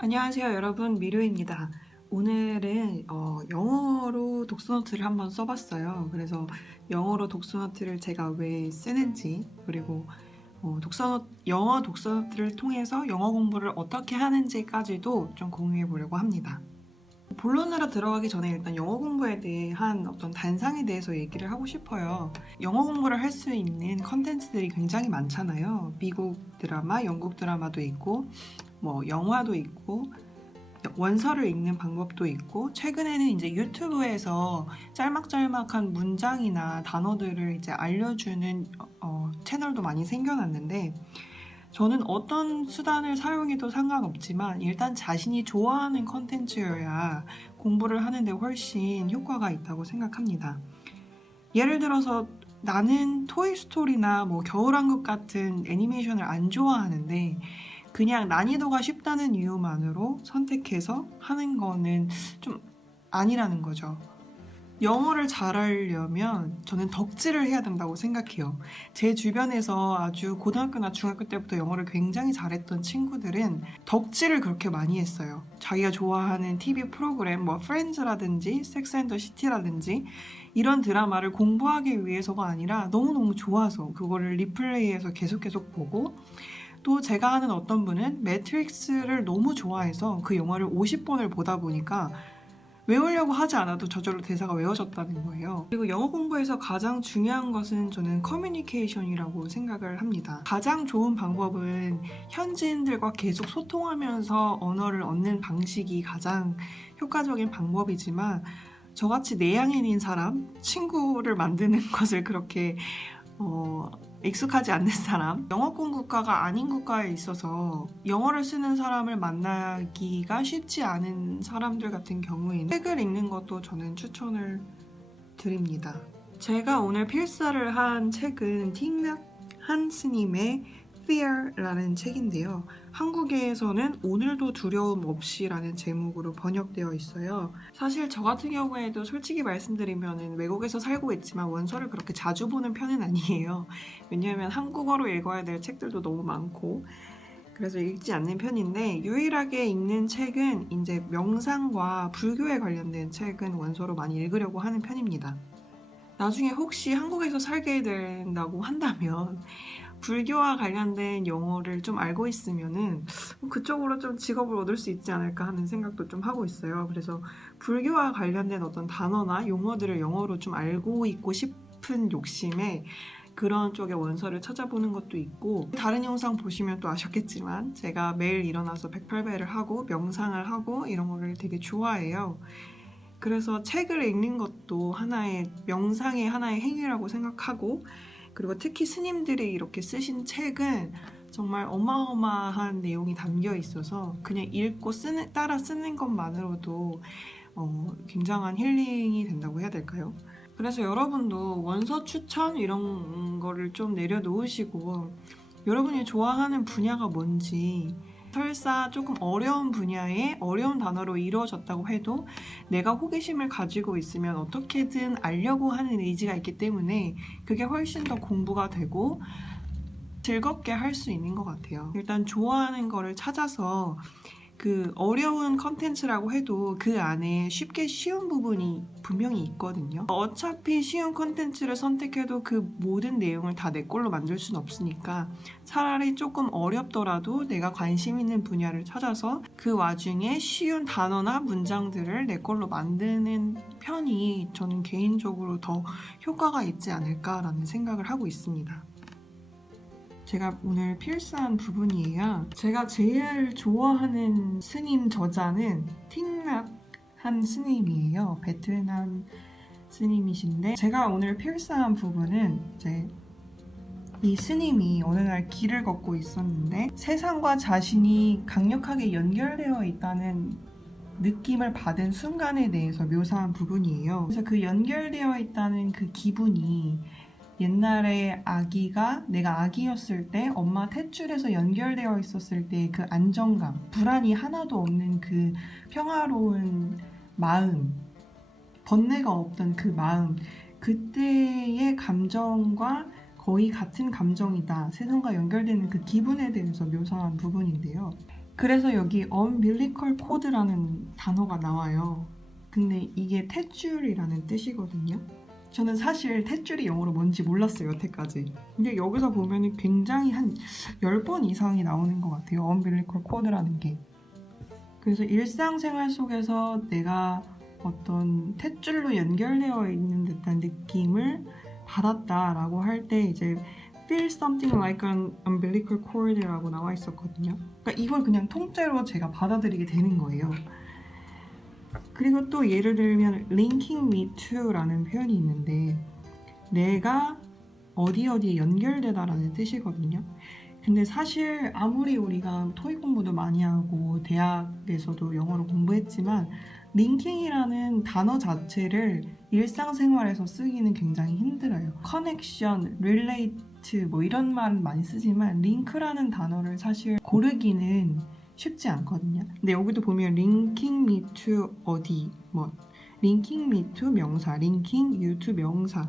안녕하세요 여러분, 미루입니다. 오늘은 영어로 독서노트를 한번 써봤어요. 그래서 영어로 독서노트를 제가 왜 쓰는지, 그리고 영어 독서노트를 통해서 영어 공부를 어떻게 하는지까지도 좀 공유해 보려고 합니다. 본론으로 들어가기 전에 일단 영어 공부에 대한 어떤 단상에 대해서 얘기를 하고 싶어요. 영어 공부를 할 수 있는 컨텐츠들이 굉장히 많잖아요. 미국 드라마, 영국 드라마도 있고 영화도 있고 원서를 읽는 방법도 있고, 최근에는 이제 유튜브에서 짤막짤막한 문장이나 단어들을 이제 알려주는 채널도 많이 생겨났는데, 저는 어떤 수단을 사용해도 상관없지만 일단 자신이 좋아하는 컨텐츠여야 공부를 하는데 훨씬 효과가 있다고 생각합니다. 예를 들어서 나는 토이스토리나 겨울왕국 같은 애니메이션을 안 좋아하는데 그냥 난이도가 쉽다는 이유만으로 선택해서 하는 거는 좀 아니라는 거죠. 영어를 잘하려면 저는 덕질을 해야 된다고 생각해요. 제 주변에서 아주 고등학교나 중학교 때부터 영어를 굉장히 잘했던 친구들은 덕질을 그렇게 많이 했어요. 자기가 좋아하는 TV 프로그램, 프렌즈라든지 섹스 앤 더 시티라든지 이런 드라마를 공부하기 위해서가 아니라 너무너무 좋아서 그거를 리플레이해서 계속 보고, 또 제가 아는 어떤 분은 매트릭스를 너무 좋아해서 그 영화를 50번을 보다 보니까 외우려고 하지 않아도 저절로 대사가 외워졌다는 거예요. 그리고 영어 공부에서 가장 중요한 것은 저는 커뮤니케이션이라고 생각을 합니다. 가장 좋은 방법은 현지인들과 계속 소통하면서 언어를 얻는 방식이 가장 효과적인 방법이지만, 저같이 내향인인 사람, 친구를 만드는 것을 그렇게 익숙하지 않는 사람, 영어권 국가가 아닌 국가에 있어서 영어를 쓰는 사람을 만나기가 쉽지 않은 사람들 같은 경우에는 책을 읽는 것도 저는 추천을 드립니다. 제가 오늘 필사를 한 책은 틱낙 한 스님의 Fear라는 책인데요. 한국에서는 오늘도 두려움 없이라는 제목으로 번역되어 있어요. 사실 저 같은 경우에도 솔직히 말씀드리면 외국에서 살고 있지만 원서를 그렇게 자주 보는 편은 아니에요. 왜냐하면 한국어로 읽어야 될 책들도 너무 많고, 그래서 읽지 않는 편인데, 유일하게 읽는 책은 이제 명상과 불교에 관련된 책은 원서로 많이 읽으려고 하는 편입니다. 나중에 혹시 한국에서 살게 된다고 한다면 불교와 관련된 영어를 좀 알고 있으면은 그쪽으로 좀 직업을 얻을 수 있지 않을까 하는 생각도 좀 하고 있어요. 그래서 불교와 관련된 어떤 단어나 용어들을 영어로 좀 알고 있고 싶은 욕심에 그런 쪽의 원서를 찾아보는 것도 있고, 다른 영상 보시면 또 아셨겠지만 제가 매일 일어나서 108배를 하고 명상을 하고 이런 거를 되게 좋아해요. 그래서 책을 읽는 것도 하나의 명상의 하나의 행위라고 생각하고, 그리고 특히 스님들이 이렇게 쓰신 책은 정말 어마어마한 내용이 담겨 있어서 그냥 읽고 따라 쓰는 것만으로도 굉장한 힐링이 된다고 해야 될까요? 그래서 여러분도 원서 추천 이런 거를 좀 내려놓으시고, 여러분이 좋아하는 분야가 뭔지, 설사 조금 어려운 분야에 어려운 단어로 이루어졌다고 해도 내가 호기심을 가지고 있으면 어떻게든 알려고 하는 의지가 있기 때문에 그게 훨씬 더 공부가 되고 즐겁게 할 수 있는 것 같아요. 일단 좋아하는 거를 찾아서, 그 어려운 컨텐츠라고 해도 그 안에 쉽게 쉬운 부분이 분명히 있거든요. 어차피 쉬운 컨텐츠를 선택해도 그 모든 내용을 다 내 걸로 만들 수는 없으니까 차라리 조금 어렵더라도 내가 관심 있는 분야를 찾아서 그 와중에 쉬운 단어나 문장들을 내 걸로 만드는 편이 저는 개인적으로 더 효과가 있지 않을까라는 생각을 하고 있습니다. 제가 오늘 필사한 부분이에요. 제가 제일 좋아하는 스님 저자는 틱낙 한 스님이에요. 베트남 스님이신데, 제가 오늘 필사한 부분은 이제 이 스님이 어느 날 길을 걷고 있었는데 세상과 자신이 강력하게 연결되어 있다는 느낌을 받은 순간에 대해서 묘사한 부분이에요. 그래서 그 연결되어 있다는 그 기분이, 옛날에 내가 아기였을 때 엄마 탯줄에서 연결되어 있었을 때 그 안정감, 불안이 하나도 없는 그 평화로운 마음, 번뇌가 없던 그 마음, 그때의 감정과 거의 같은 감정이다, 세상과 연결되는 그 기분에 대해서 묘사한 부분인데요. 그래서 여기 umbilical cord라는 단어가 나와요. 근데 이게 탯줄이라는 뜻이거든요. 저는 사실 탯줄이 영어로 뭔지 몰랐어요, 여태까지. 근데 여기서 보면 굉장히 한 10번 이상이 나오는 것 같아요, umbilical cord라는 게. 그래서 일상생활 속에서 내가 어떤 탯줄로 연결되어 있는 듯한 느낌을 받았다라고 할 때 이제 feel something like an umbilical cord라고 나와 있었거든요. 그러니까 이걸 그냥 통째로 제가 받아들이게 되는 거예요. 그리고 또 예를 들면 linking me to라는 표현이 있는데 내가 어디에 연결되다라는 뜻이거든요. 근데 사실 아무리 우리가 토익 공부도 많이 하고 대학에서도 영어로 공부했지만 링킹이라는 단어 자체를 일상생활에서 쓰기는 굉장히 힘들어요. 커넥션, 릴레이트 뭐 이런 말은 많이 쓰지만 링크라는 단어를 사실 고르기는 쉽지 않거든요. 근데 여기도 보면 linking me to 어디, 뭐 linking me to 명사, linking you to 명사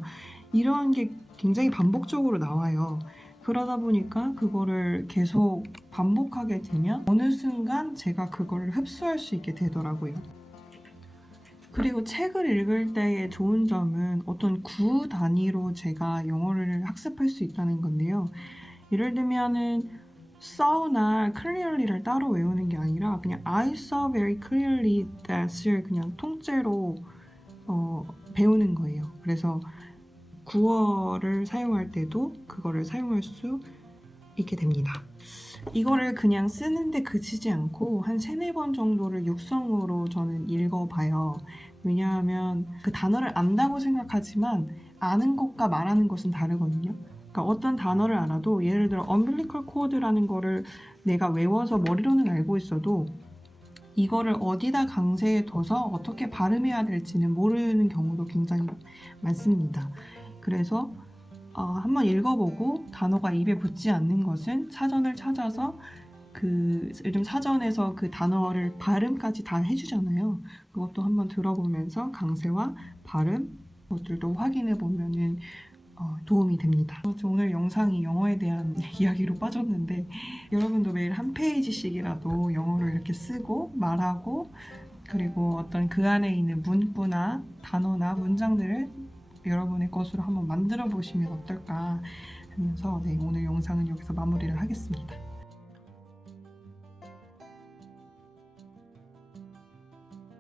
이런 게 굉장히 반복적으로 나와요. 그러다 보니까 그거를 계속 반복하게 되면 어느 순간 제가 그거를 흡수할 수 있게 되더라고요. 그리고 책을 읽을 때의 좋은 점은 어떤 구 단위로 제가 영어를 학습할 수 있다는 건데요. 예를 들면은 saw나 clearly를 따로 외우는 게 아니라 그냥 I saw very clearly that을 그냥 통째로 배우는 거예요. 그래서 구어를 사용할 때도 그거를 사용할 수 있게 됩니다. 이거를 그냥 쓰는데 그치지 않고 한 3-4번 정도를 육성으로 저는 읽어봐요. 왜냐하면 그 단어를 안다고 생각하지만 아는 것과 말하는 것은 다르거든요. 그러니까 어떤 단어를 알아도 예를 들어 umbilical cord라는 거를 내가 외워서 머리로는 알고 있어도 이거를 어디다 강세에 둬서 어떻게 발음해야 될지는 모르는 경우도 굉장히 많습니다. 그래서 한번 읽어보고 단어가 입에 붙지 않는 것은 사전을 찾아서 요즘 사전에서 그 단어를 발음까지 다 해주잖아요. 그것도 한번 들어보면서 강세와 발음 것들도 확인해 보면은 도움이 됩니다. 오늘 영상이 영어에 대한 이야기로 빠졌는데 여러분도 매일 한 페이지씩이라도 영어로 이렇게 쓰고 말하고 그리고 어떤 그 안에 있는 문구나 단어나 문장들을 여러분의 것으로 한번 만들어 보시면 어떨까 하면서 오늘 영상은 여기서 마무리를 하겠습니다.